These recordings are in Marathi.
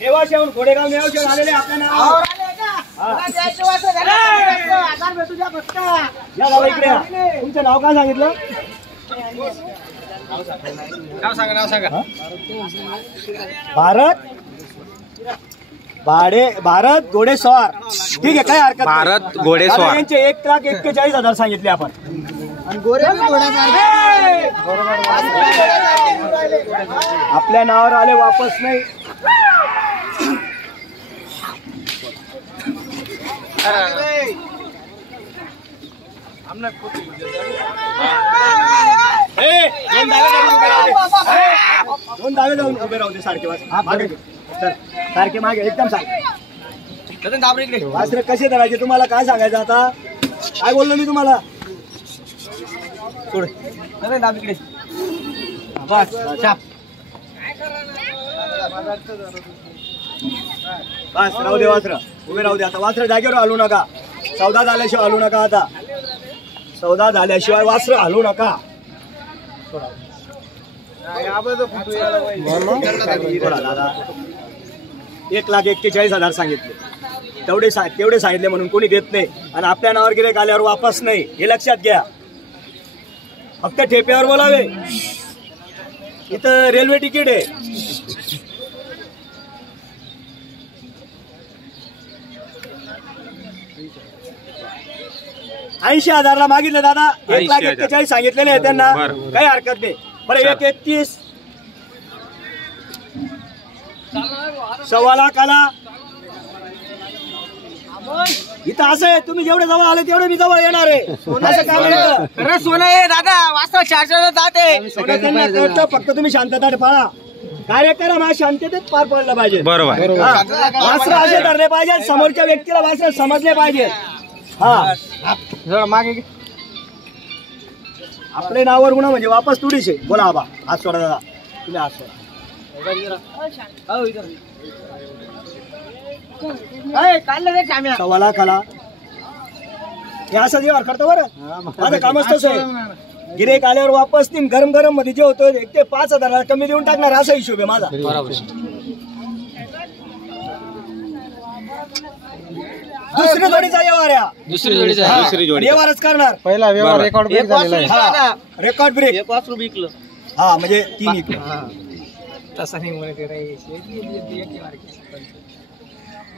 नेवाशेहून घोडेगाव नेवाशेहून आलेले आपल्या नाव या बाबा इकडे या. तुमचं नाव काय सांगितलं? नाव सांगा. भारत घोडेस्वार. ठीक आहे, काय हरकत नाही. भारत घोडेस्वार यांचे 1,41,000 सांगितले आपण. आपल्या नावावर आले वापस नाही. दोन दावे जाऊन उभे राहू दे सारखे. सारखे मागे एकदम सारखे. वासरे कसे धरायचे तुम्हाला काय सांगायचं आता? काय बोललो मी तुम्हाला? बस राहू दे वासर उभे राहू दे. आता वासर जागेवर हलू नका. सौदा झाल्याशिवाय हलू नका. आता सौदा झाल्याशिवाय वासर हलू नका. 1,41,000 सांगितले. तेवढे सांगितले म्हणून कोणी देत नाही. आणि आपल्या नावावर गिऱ्हाईक आल्यावर वापस नाही, हे लक्षात घ्या. फक्त ठेप्यावर बोलावे. इथं रेल्वे तिकीट आहे. $80,000 मागितले दादा. 1,41,000 सांगितलेले आहे त्यांना. काही हरकत नाही. बरं 1,31,000 $1,25,000 इथं असं आहे. तुम्ही जेवढे जवळ आले तेवढे मी जवळ येणार आहे. असं काम खरं सोनं आहे दादा. वास्तव 400 जाते. फक्त तुम्ही शांतता पाळा. कार्य करा. माझ्या शांततेत पार पडलं पाहिजे. बरोबर. वासर असे धरले पाहिजे. समोरच्या व्यक्तीला वासर समजले पाहिजे. हा मागे आपले नावावर गुन्हा म्हणजे वापस थोडीशे. बोला आबा. हात सोडा दादा. तुम्ही हात सोडा. $1,25,000 हे असं व्यवहार करतो बरं. माझं कामच तसं आहे. गिऱ्हाईक आल्यावर वापस नाही. गरम गरम मध्ये जे होतं ते 5,000 कमी देऊन टाकणार असा हिशोब आहे माझा. दुसरी जोडीचा व्यवहार आहे. दुसरी जोडी व्यवहारच करणार. पहिला व्यवहार रेकॉर्ड ब्रेक झालेला आहे. Record break. हा म्हणजे 3 विकलं. तसा नाही म्हणत रे.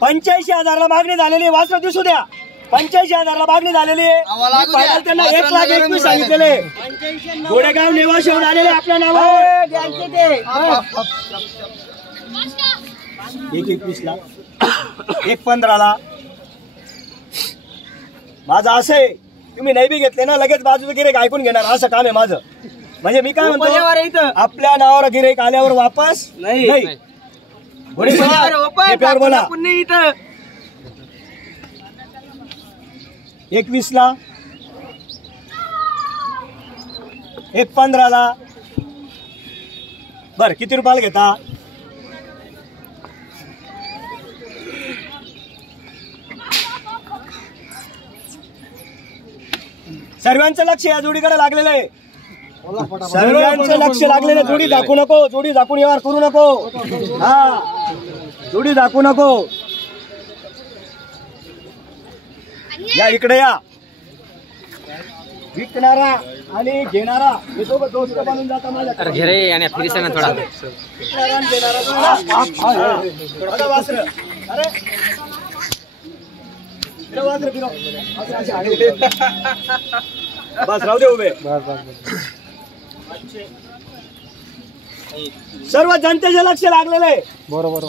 85,000 मागणी झालेली. वासर दिसू द्या. 85,000 मागणी झालेली आहे. त्यांना 1,21,000 सांगितलेले. घोडेगाव नेवाशेहून आलेले आपल्या नावावर. 1,21,000 1,15,000 माझं असं आहे. तुम्ही नाही बी घेतले ना लगेच बाजूचं गिऱ्हाईक ऐकून घेणार. असं काम आहे माझं. म्हणजे मी काय म्हणतो, आपल्या नावावर गिऱ्हाईक आल्यावर वापस नाही. बोला 21,000 1,15,000 बर. किती रुपयाला घेता? सर्वांचं लक्ष या जोडीकडे लागलेलं आहे. सर्वांचं लक्ष लागलेलं. जोडी दाखवू नको. जोडी दाखवून व्यवहार करू नको. हा जोडी दाखवू नको. या इकडे या. विकणारा आणि घेणारा हे दोघं दोस्त बनून जाता माझ्या. बस राहू दे उभे. सर्व जनतेचे लक्ष लागलेलं आहे. बरोबर.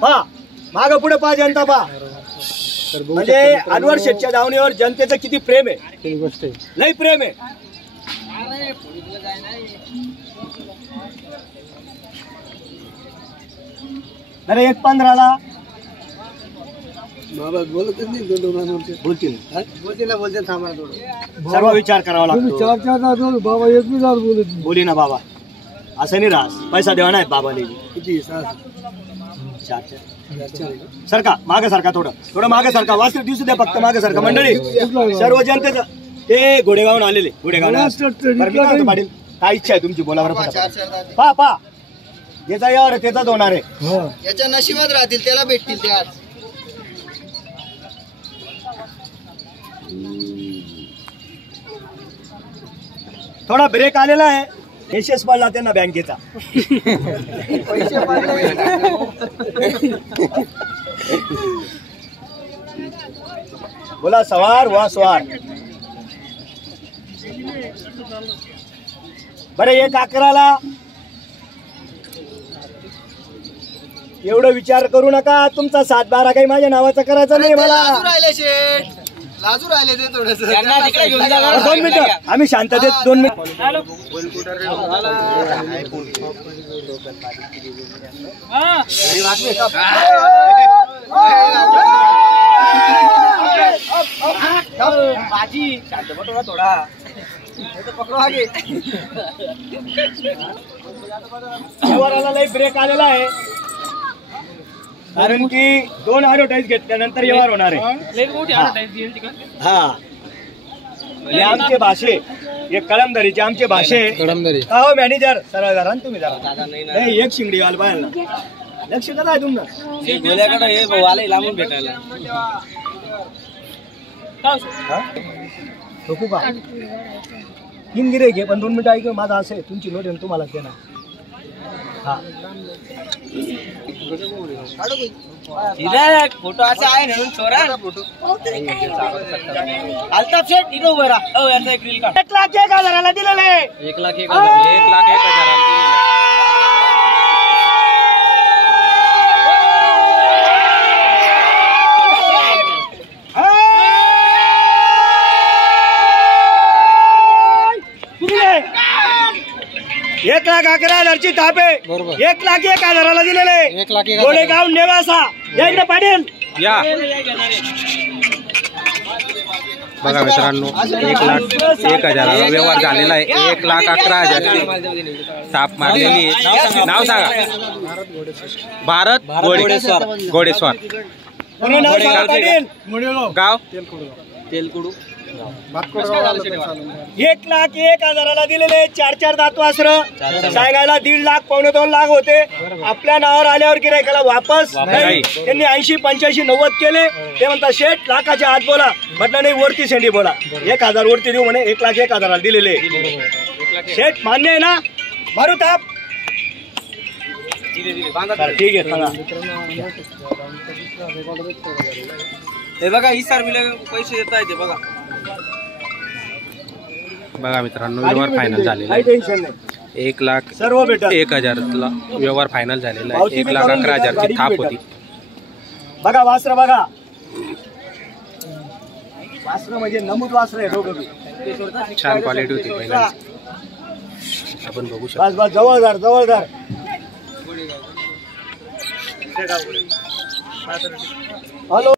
पहा माग पुढे पहा. जनता पहा. म्हणजे अनवर शेठच्या धावणीवर जनतेचं किती प्रेम आहे. लई प्रेम आहे. अरे 1,15,000 बोलतील. सर्व विचार करावा लागतो. बोली ना बाबा. असं नाही राहस. पैसा देवा नाही बाबाले. किती? 4. सरका मागे सारखा. थोडं मागे सारखा. वासर दिसू द्या फक्त. मागे सारखा. मंडळी सर्व जनतेचं ते घोडेगावून आलेले. घोडेगाव पाटील काय इच्छा आहे तुमची? बोला बरं. पा ज्याचा यावर त्याचाच होणार आहे. याच्या नशिबात राहतील त्याला भेटतील ते आज. थोडा ब्रेक आलेला आहे. एसएस पडला त्यांना बँकेचा. पैसे पडले. बोला सवार वा स्वार. बरं 1-11ला एवढं विचार करू नका. तुमचा 7-12 काही माझ्या नावाचा करायचा नाही मला. लाजू राहिले ते थोडस. 2 मिनिटं आम्ही शांततेत 2 मिनिट. बाजी शांत बटवा थोडा. पकडो आगे. व्यवहाराला लई ब्रेक आलेला आहे कारण की 2 ॲडव्हर्टाईज घेतल्यानंतर व्यवहार होणार आहे. हा हे आमचे भाषे हे कळमदरीचे आमचे भाषे. हो मॅनेजर सरळ जरा तुम्ही जरा नाही एक शिंगडी वाल पाहिजे लक्ष करा आहे तुमचं. लांबून भेटायला ठोकू का 3 गिरे घे पण 2 मिनिटं ऐक माझा असं आहे. तुमची नोट आहे तुम्हाला देणार. हा फोटो असा आहे म्हणून चोरा फोटो. अल्ताफ शेठ इथं उभं राहा. याचा एक रील काढ. 1,01,000 दिलेले. 1,01,000 1,11,000ची थापे. 1,01,000 दिलेले. गोडेगाव नेवासा या इकडे पाटील या. बघा मित्रांनो 1,01,000 व्यवहार झालेला आहे. 1,11,000 थाप मारलेली आहे. नाव सांगा. भारत घोडेस्वार. नाव सांगा पाटील. गाव तेलकुडू. 1,01,000 दिलेले. 4 दात वासर सांगायला 1.5 लाख 1.25 लाख होते. आपल्या नावावर आल्यावर गिरायकाला वापस नाही. त्यांनी 80, 85, 90 केले. ते म्हणतात शेठ लाखाच्या आत बोला. म्हटलं नाही वरती शेंडी बोला. 1,000 वरती देऊ म्हणे. 1,01,000 दिलेले. शेठ मान्य आहे ना. मारू ताप. ठीक आहे सांगा. हे बघा ही सर पैसे देता येते बघा. बघा मित्रांनो व्यवहार फायनल झालेला आहे. टेन्शन नाही. 1,01,000 व्यवहार फायनल झालेला आहे. 1,11,000ची थाप होती. बघा वासर बघा. वासर म्हणजे नमूद वासर आहे दोघं. छान क्वालिटी होती पहिल्यांची. आपण बघू शकतो. बस बस जवळदार जवळदार. हॅलो